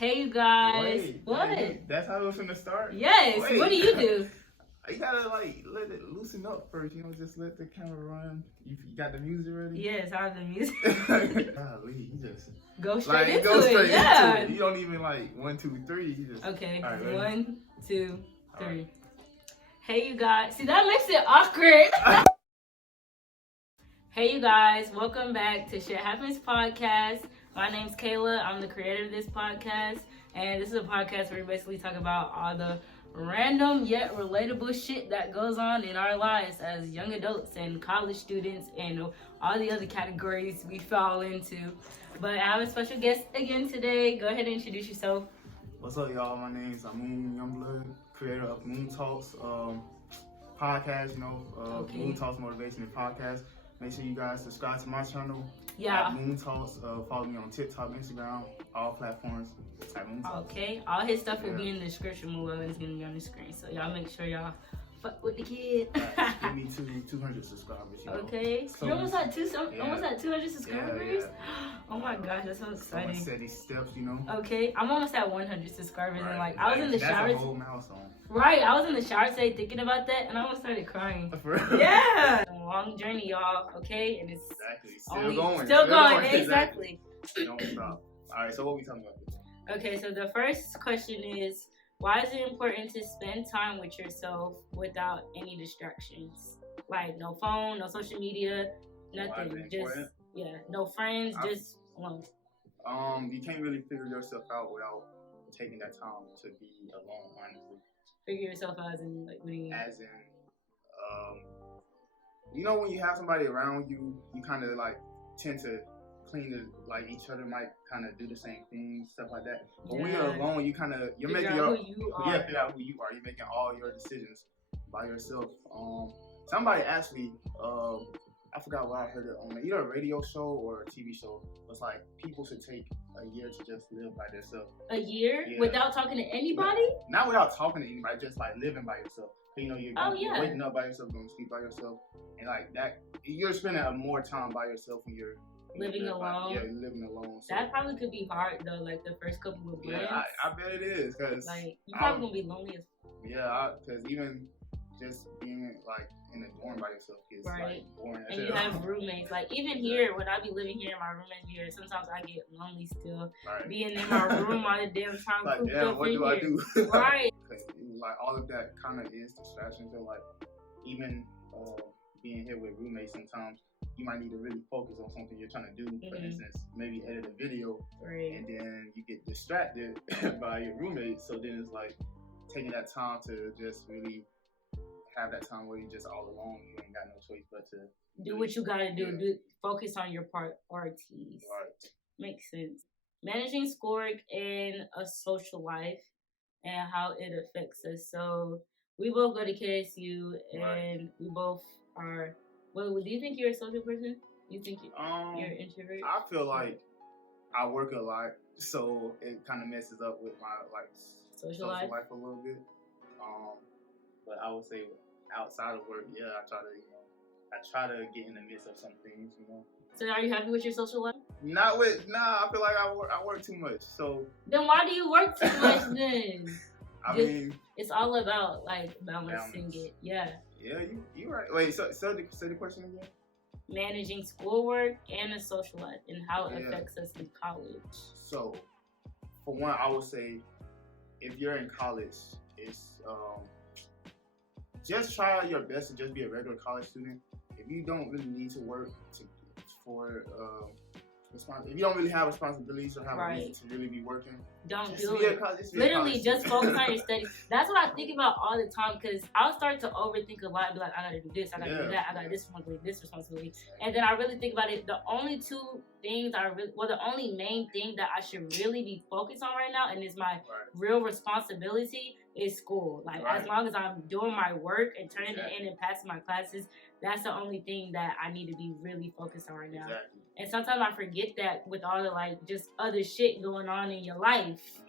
Hey you guys. Wait, what? That's how it was gonna start? Yes. Wait. What do you do? You gotta like let it loosen up first, just let the camera run. You got the music ready? Yes, I have the music. Golly, you just go straight into go straight it. Yeah. into it. You don't even like 1, 2, 3. You just Okay. All right, 1, 2, 3. Right. Hey you guys. See, that makes it awkward. Hey you guys, welcome back to Shit Happens podcast. My name's Kayla. I'm the creator of this podcast, and this is a podcast where we basically talk about all the random yet relatable shit that goes on in our lives as young adults and college students and all the other categories we fall into. But I have a special guest again today. Go ahead and introduce yourself. What's up, y'all? My name's AMUN'S, creator of Moon Talks podcast. Okay. Moon Talks Motivation and Podcast. Make sure you guys subscribe to my channel. Yeah. Moon Talks. Follow me on TikTok, Instagram, all platforms. Moon Talks. Okay. All his stuff will be in the description below, and it's gonna be on the screen. So y'all make sure y'all fuck with the kid. Give me 200 subscribers. Okay. So you almost had 200 subscribers. Yeah. Oh my gosh, that's so exciting. Someone said these steps, Okay, I'm almost at 100 subscribers, and Right. I was in the shower. That's a whole milestone. Right, I was in the shower today thinking about that, and I almost started crying. For real? Yeah. A long journey, y'all. Okay, and it's Exactly. still going. Exactly. Don't stop. All right. So what we talking about? Okay, so the first question is, why is it important to spend time with yourself without any distractions? Like no phone, no social media, nothing. Just no friends, just alone. You can't really figure yourself out without taking that time to be alone, honestly. Figure yourself out as in, like, what do you mean? As in, when you have somebody around you, you kind of like tend to clean it, like each other might kind of do the same things, stuff like that. But when you're alone, you're making figure out who you are. figure out who you are. You're making all your decisions by yourself. Somebody asked me, I forgot where I heard it on either a radio show or a TV show. It's like people should take a year to just live by themselves. A year? Yeah. Without talking to anybody? Not without talking to anybody, just like living by yourself. You're Yeah. waking up by yourself, going to sleep by yourself, and like that, you're spending more time by yourself when you're living alone. You're living alone. So. That probably could be hard though, like the first couple of months. Yeah, I bet it is, cause like you probably gonna be lonely as. Yeah, cause even just being like in a dorm by yourself is like boring. And you have roommates. Like even here, when I be living here, my roommates be here. Sometimes I get lonely still. Right. Being in my room all the damn time. Like damn, what do I do? Right. Cause like all of that kind of is distraction. So like even being here with roommates, sometimes you might need to really focus on something you're trying to do. For instance, maybe edit a video, and then you get distracted by your roommate. So then it's like taking that time to just really have that time where you're just all alone. You ain't got no choice but to do what you gotta do. Do focus on your priorities. Right. Makes sense. Managing schoolwork and a social life and how it affects us. So we both go to KSU, and we both are. Well, do you think you're a social person? You think you're an introvert? I feel like I work a lot, so it kind of messes up with my social life a little bit. But I would say outside of work, I try to get in the midst of some things, So are you happy with your social life? I feel like I work too much. So then why do you work too much then? I mean, it's all about like balancing it. Yeah. Yeah, you right. Wait, so say the question again. Managing schoolwork and a social life and how it affects us in college. So, for one, I would say if you're in college, it's just try your best to just be a regular college student. If you don't really need to work if you don't really have responsibilities or have a reason to really be working, don't do it. Literally, just focus on your studies. That's what I think about all the time, because I'll start to overthink a lot and be like, I gotta do this, I gotta do that, I got this responsibility. And then I really think about it. The only two things the only main thing that I should really be focused on right now, and is my real responsibility, is school. Like as long as I'm doing my work and turning it in and passing my classes, that's the only thing that I need to be really focused on right now. Exactly. And sometimes I forget that with all the just other shit going on in your life.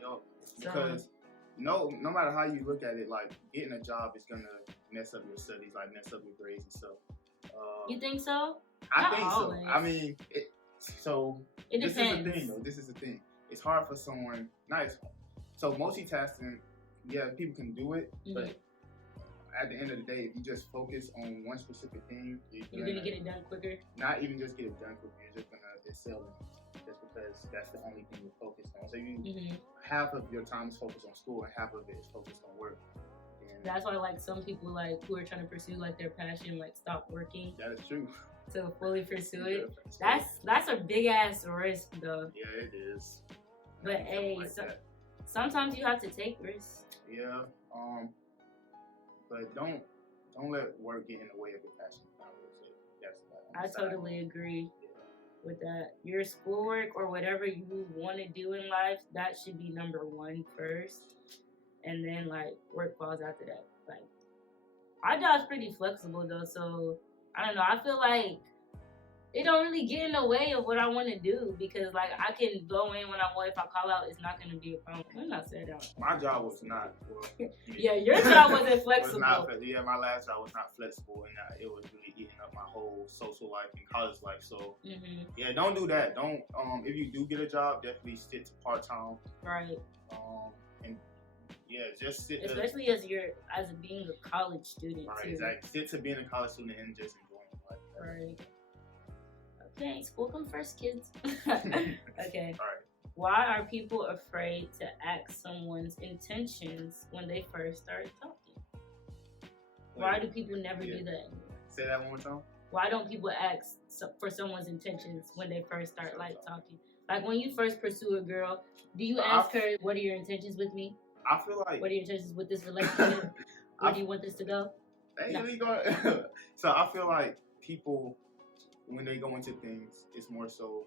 Because no matter how you look at it, like getting a job is gonna mess up your studies, like mess up your grades and stuff. You think so? I think so. I mean, it depends. This is the thing. it's hard for someone. So multitasking, yeah, people can do it, but at the end of the day, if you just focus on one specific thing, you're gonna get it done quicker. Not even just get it done quicker, you're just gonna excel in it, just because that's the only thing you're focused on. So you half of your time is focused on school and half of it is focused on work. And that's why like some people like who are trying to pursue like their passion like stop working. That is true. To fully pursue it. That's a big ass risk though. Yeah, it is. But hey, sometimes you have to take risks. Yeah. But don't let work get in the way of your passion. I totally agree with that. Your schoolwork or whatever you want to do in life, that should be number one first, and then like work falls after that. Like our job's pretty flexible though, so I don't know. I feel like it don't really get in the way of what I want to do because like I can go in when I want. If I call out, it's not going to be a problem. I'm not saying that. My job was not. Well, yeah, your job wasn't flexible. My last job was not flexible, and it was really eating up my whole social life and college life. So yeah, don't do that. Don't. If you do get a job, definitely stick to part time. Right. And yeah, just sit. Especially as being a college student. Right. Too. Exactly. Sit to being a college student and just enjoying life. Right. Okay, school comes first, kids. Okay. All right. Why are people afraid to ask someone's intentions when they first start talking? Why do people never do that anymore? Say that one more time. Why don't people ask for someone's intentions when they first start like talking? Like when you first pursue a girl, do you ask her, "What are your intentions with me?" I feel like. What are your intentions with this relationship? Where do you want this to go? So I feel like people, when they go into things, it's more so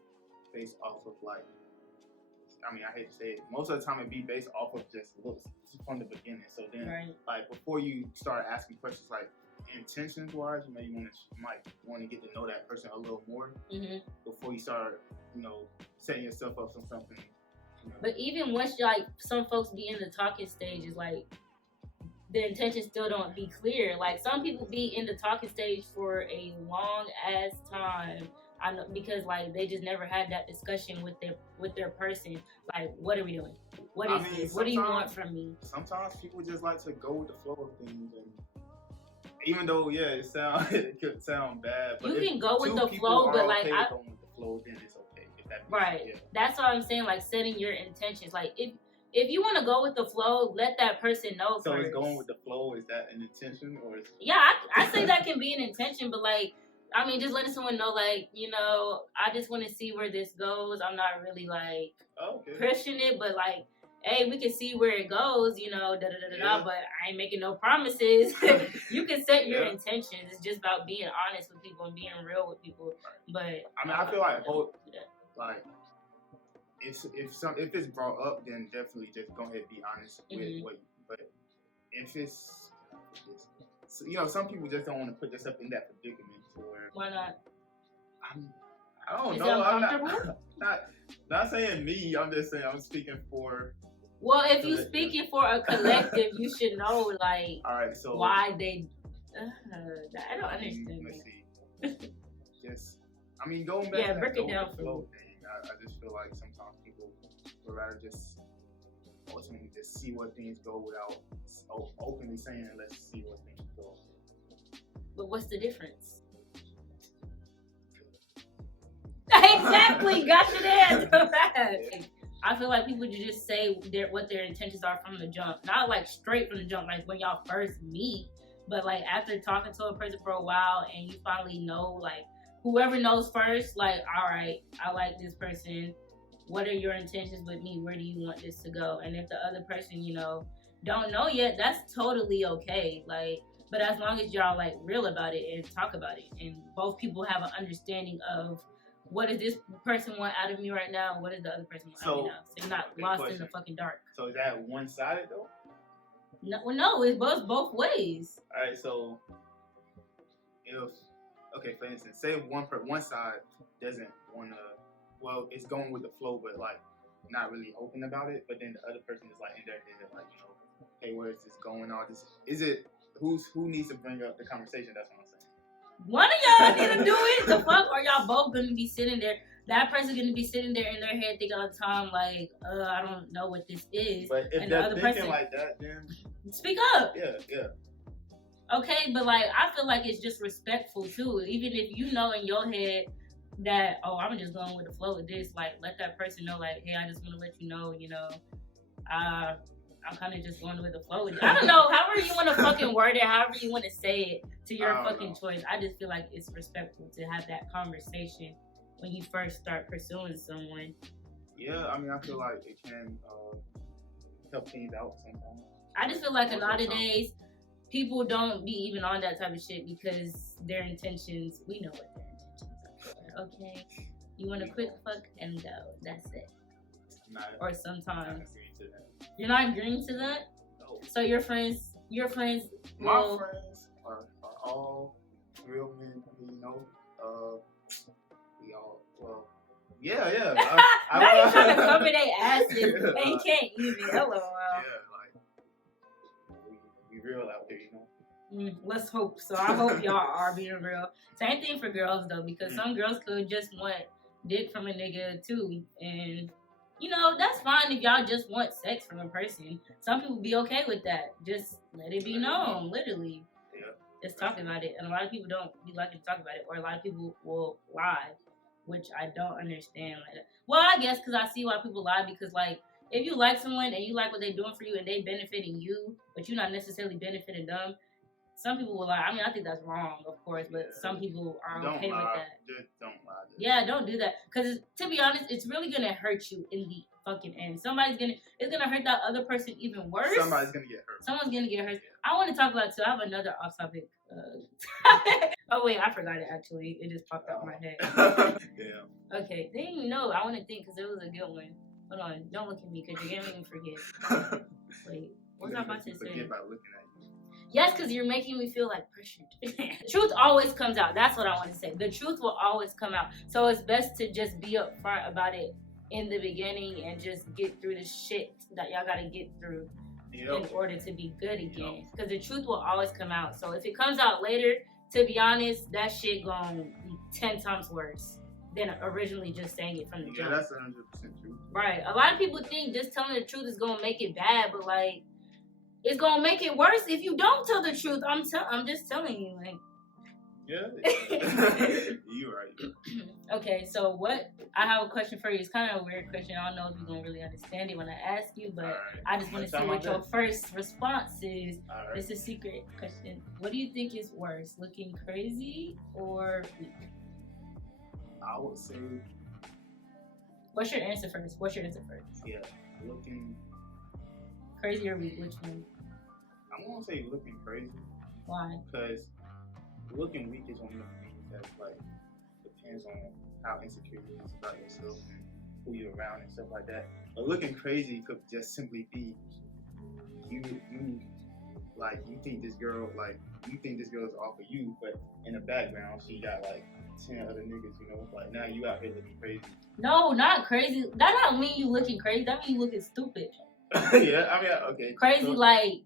based off of like, I mean, I hate to say it, most of the time it be based off of just looks from the beginning. So then, like before you start asking questions like intentions wise, you might want to get to know that person a little more before you start, setting yourself up for something. But even once like some folks be in the talking stage, is like the intentions still don't be clear. Like some people be in the talking stage for a long ass time. I know because like they just never had that discussion with their person. Like, what are we doing? What is this? What do you want from me? Sometimes people just like to go with the flow of things, and even though it could sound bad, but you can go with the flow, but like going with the flow, then it's okay. Right. That's what I'm saying. Like setting your intentions. Like if you want to go with the flow, let that person know so first. Is going with the flow, is that an intention or is Yeah, I say that can be an intention, but like, I mean, just letting someone know, like, I just want to see where this goes. I'm not really like pushing it, but like, hey, we can see where it goes, but I ain't making no promises. You can set your intentions. It's just about being honest with people and being real with people. But I mean, I feel like if it's brought up, then definitely just go ahead and be honest with what. But if it's some people just don't want to put themselves in that predicament. Why not? I don't know. I'm not saying me. I'm just saying I'm speaking for. Well, if you're speaking for a collective, you should know like. All right, so why they. I don't understand. Let's see. Going back to break it down for me. I just feel like sometimes people would rather just ultimately just see what things go without openly saying, let's see what things go. But what's the difference? Exactly, got your answer. I feel like people should just say what their intentions are from the jump. Not like straight from the jump, like when y'all first meet, but like after talking to a person for a while and you finally know, like, whoever knows first, like, all right, I like this person. What are your intentions with me? Where do you want this to go? And if the other person, don't know yet, that's totally okay. Like, but as long as y'all like real about it and talk about it, and both people have an understanding of what does this person want out of me right now, what does the other person want out of me now, so you're not lost in the fucking dark. So is that one-sided though? No, it goes both ways. All right, so for instance, say one side doesn't want to, it's going with the flow, but like not really open about it. But then the other person is like in their head, like, hey, where is this going? All this, is it? Who needs to bring up the conversation? That's what I'm saying. One of y'all need to do it. The fuck, or y'all both gonna be sitting there? that person's gonna be sitting there in their head thinking all the time like, I don't know what this is. But if and they're the other thinking person, like that, then speak up. Yeah. Okay, but like I feel like it's just respectful too. Even if you know in your head that, oh, I'm just going with the flow with this, like let that person know, like, hey, I just want to let you know, I'm kind of just going with the flow with it. I don't know, however you want to fucking word it, however you want to say it to your fucking choice. I just feel like it's respectful to have that conversation when you first start pursuing someone. Yeah, I mean, I feel like it can help things out sometimes. I just feel like a lot of days people don't be even on that type of shit because their intentions, we know what their intentions are. Okay, you want a quick fuck and go. That's it. Or sometimes you're not agreeing to that. No. So your friends. My friends are all real men. We all yeah. Now you're trying to cover their asses and you can't even. Hello. Yeah, like we real out there, Let's hope so. I hope y'all are being real. Same thing for girls though, because some girls could just want dick from a nigga too, and that's fine if y'all just want sex from a person. Some people be okay with that. Just let it be known, literally. Yeah. Just talk about it, and a lot of people don't be liking to talk about it, or a lot of people will lie, which I don't understand like that. Well, I guess because I see why people lie, because like if you like someone and you like what they're doing for you and they benefiting you, but you're not necessarily benefiting them. Some people will lie. I mean, I think that's wrong, of course, but some people are okay with that. Just don't lie. Yeah, don't do that. Because, to be honest, it's really going to hurt you in the fucking end. It's going to hurt that other person even worse. Somebody's going to get hurt. Someone's going to get hurt. Yeah. I want to talk about, too. I have another off-topic. Oh, wait, I forgot it, actually. It just popped out my head. Yeah. Okay, dang, no, I want to think, because it was a good one. Hold on, don't look at me, because you're going to make me forget. Wait, what was I about to say? Forget about looking at you. Yes, because you're making me feel like pressured. The truth always comes out. That's what I want to say. The truth will always come out. So it's best to just be upfront about it in the beginning and just get through the shit that y'all got to get through in order to be good again. Because the truth will always come out. So if it comes out later, to be honest, that shit gonna be 10 times worse than originally just saying it from the jump. Yeah, that's 100% true. Right. A lot of people think just telling the truth is gonna make it bad, but like, it's gonna make it worse if you don't tell the truth. I'm just telling you, like. Yeah. You're right. Okay, so I have a question for you. It's kind of a weird question. I don't know if you're gonna really understand it when I ask you, but right. I just want to see what your first response is. Right. It's a secret question. What do you think is worse, looking crazy or weak? I would say. What's your answer first? Yeah, looking crazy or weak? Which one? I won't say looking crazy. Why? Because looking weak is one of the things that like depends on how insecure you are about yourself and who you're around and stuff like that. But looking crazy could just simply be you think this girl is off of you, but in the background she got like 10 other niggas, like now you out here looking crazy. No, not crazy. That don't mean you looking crazy. That mean you looking stupid. Yeah, I mean, okay. Crazy, so, like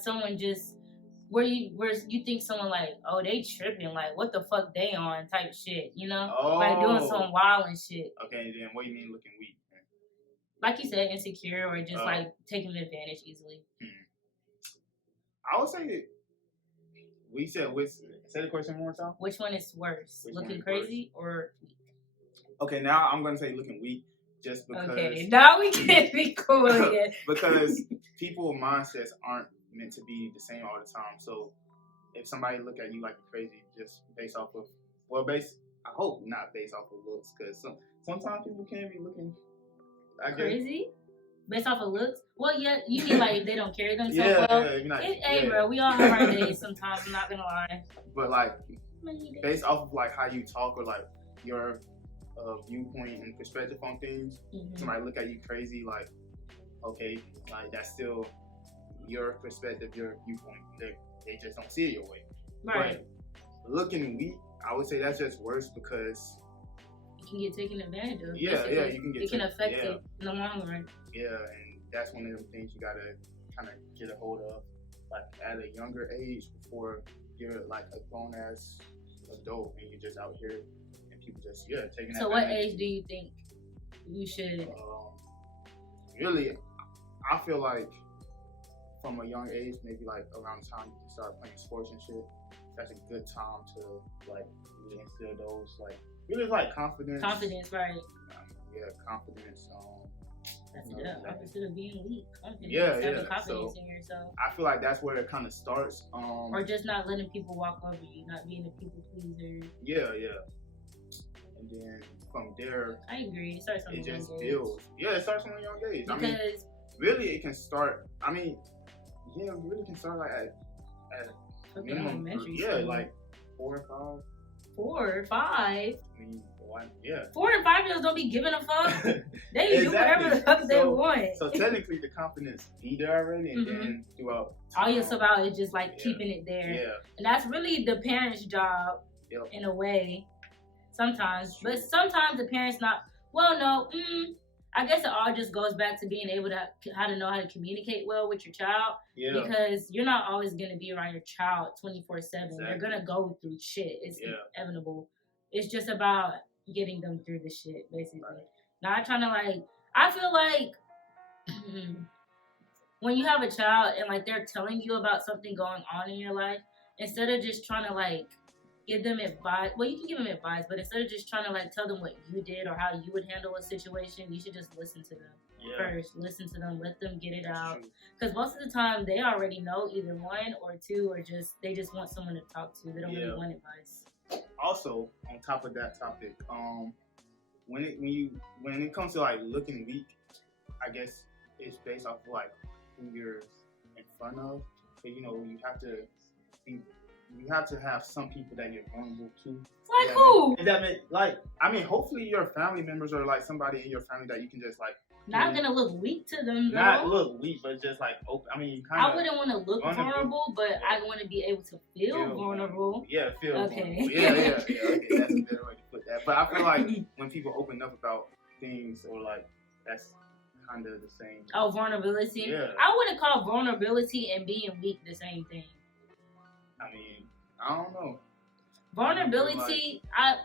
someone just where you think someone like, oh, they tripping, like what the fuck they on type shit, like doing some wild and shit. Okay, then what do you mean looking weak? Like you said, insecure or just like taking advantage easily. I would say we said say the question one more time. Which one is worse, looking crazy or weak? Okay, now I'm gonna say looking weak. Just because. Okay, now we can't be cool again. Because people's mindsets aren't meant to be the same all the time. So if somebody look at you like you're crazy, just based off of, I hope not based off of looks, because sometimes people can be looking crazy based off of looks. Well, yeah, you mean like they don't carry themselves well. Hey, bro, we all have our days sometimes. I'm not gonna lie. But like based off of like how you talk or like your viewpoint and perspective on things, somebody look at you crazy, like, okay, like that's still your perspective, your viewpoint. They just don't see it your way. Right. But looking weak, I would say that's just worse because you can get taken advantage of. Yeah, you can get. It can affect it in the long run. Yeah, and that's one of the things you gotta kind of get a hold of, like at a younger age before you're like a grown ass adult and you're just out here. people just taking that. So what age do you think you should? Really, I feel like from a young age, maybe like around the time you can start playing sports and shit, that's a good time to like really instill those like really like confidence. Confidence, right? Confidence. That's the opposite of being weak. Confidence. Having confidence in yourself. I feel like that's where it kind of starts. Or just not letting people walk over you, not being a people pleaser. Yeah. And then from there, I agree. It starts from it a young just age. builds. Yeah, it starts from a young age. Because I mean, really, it can start. I mean, we really can start like at minimum. School. Like 4 or 5. 4 or 5. I mean, 4 and 5-year-olds don't be giving a fuck. They do whatever the fuck they want. So technically, the confidence be there already, and then throughout all your about is just like keeping it there. Yeah, and that's really the parents' job in a way. Sometimes, but sometimes the parents not. Well, no. I guess it all just goes back to being able to how to communicate well with your child. Yeah. Because you're not always gonna be around your child 24/7. Exactly. They're gonna go through shit. It's inevitable. It's just about getting them through the shit, basically. Right. Not trying to like. I feel like when you have a child and like they're telling you about something going on in your life, instead of just trying to like give them advice. Well, you can give them advice, but instead of just trying to like tell them what you did or how you would handle a situation, you should just listen to them first. Listen to them, let them get it out. Because most of the time they already know either 1 or 2, or they just want someone to talk to. They don't really want advice. Also, on top of that topic, when it comes to like looking weak, I guess it's based off of like who you're in front of. So, you have to have some people that you're vulnerable to. Like who? Hopefully your family members or like somebody in your family that you can just like. Not gonna look weak to them, though. Not look weak, but just like open. I mean, I wouldn't want to look vulnerable, but I want to be able to feel vulnerable. Yeah, feel okay. Vulnerable. Yeah, okay, that's a better way to put that. But I feel like when people open up about things, or like that's kind of the same. Oh, vulnerability. Yeah. I wouldn't call vulnerability and being weak the same thing. I mean, I don't know. Vulnerability,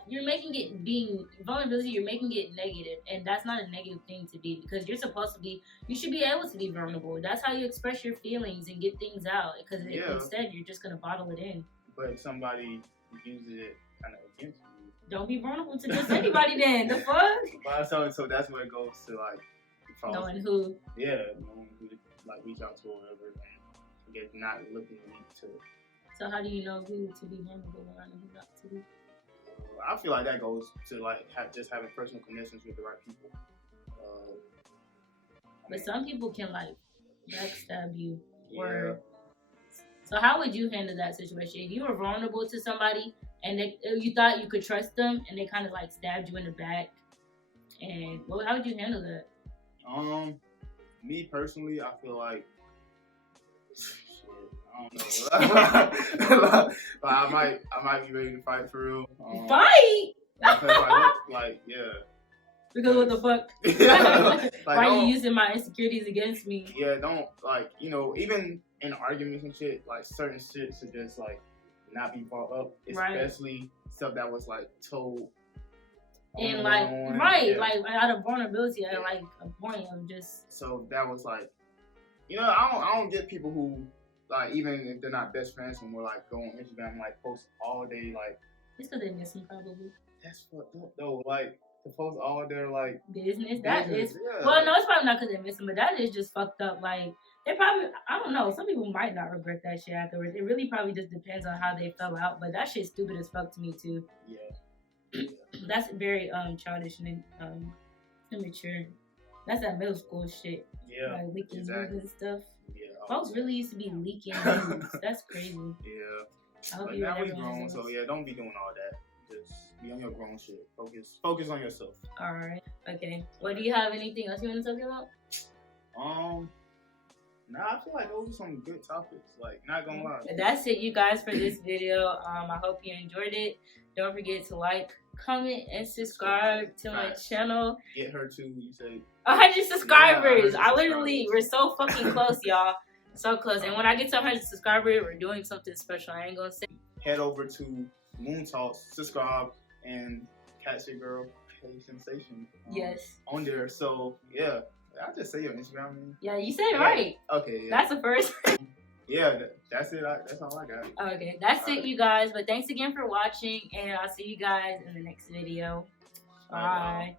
you're making it negative, and that's not a negative thing to be, because you should be able to be vulnerable. That's how you express your feelings and get things out, because instead you're just going to bottle it in. But if somebody uses it kind of against you, don't be vulnerable to just anybody then, the fuck? But so that's where it goes to like, knowing who. Yeah, knowing who to like reach out to or whatever, and get not looking weak to. So how do you know who to be vulnerable around and who not to be? I feel like that goes to like just having personal connections with the right people. But some people can like backstab you. Yeah. So how would you handle that situation? If you were vulnerable to somebody and you thought you could trust them, and they kind of like stabbed you in the back, and how would you handle that? Me personally, I feel like. I don't know. But I might be ready to fight for real. Fight? Like, yeah. Because what the fuck? Why are you using my insecurities against me? Yeah, don't, like, even in arguments and shit, like, certain shit should just, like, not be brought up. Especially stuff that was, like, told. And, like, like, out of vulnerability, at, like, a point of just. So that was, like, I don't get people who. Like, even if they're not best friends and we're like, go on Instagram and like post all day, like. It's because they miss him, probably. That's fucked up, though. Like, to post all their, like. Business. That is. Yeah. Well, no, it's probably not because they miss him, but that is just fucked up. Like, they probably. I don't know. Some people might not regret that shit afterwards. It really probably just depends on how they fell out, but that shit's stupid as fuck to me, too. Yeah. That's very childish and immature. That's that middle school shit. Yeah. Like, leaking news and stuff. Yeah. Folks really used to be leaking news. That's crazy. Yeah. But now we grown, so yeah, don't be doing all that. Just be on your grown shit. Focus on yourself. Alright. Okay. Well, do you have anything else you want to talk about? I feel like those are some good topics. Like, not gonna lie. That's it, you guys, for this video. I hope you enjoyed it. Don't forget to like, comment, and subscribe to my channel. Get her to, you say. 100 subscribers. We're so fucking close, y'all. So close. And when I get to 100 subscribers, we're doing something special. I ain't gonna say. Head over to Moon Talks, subscribe, and Catch Your Girl Pay Sensation. Yes. On there. So yeah, I just say your Instagram name. Yeah, you said it right. Okay. Yeah. That's the first. Yeah, that's it. That's all I got. Okay, that's it, you guys. But thanks again for watching, and I'll see you guys in the next video. Bye.